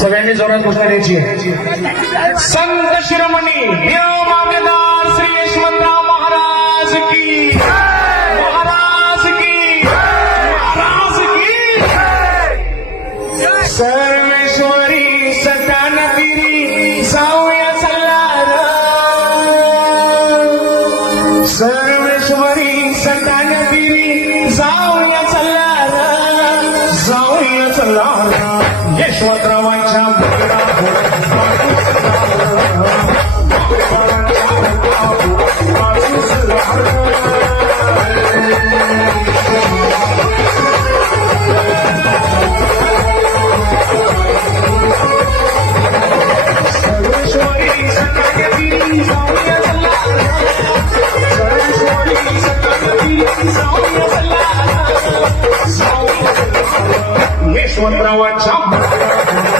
सगळ्यांनी जोरात घोषणा द्यायची आहे. संत शिरोमणी देव मामेदार श्री यशवंतराव महाराज की महाराज की महाराज की सर्वेश्वरी सटानगिरी जाऊया सल्लार सर्वेश्वरी सटानगिरी जाऊया सल्लार जाऊया सल्लार यशवंतरावांच्या सर्वेश्वरी यशवंतरावांच्या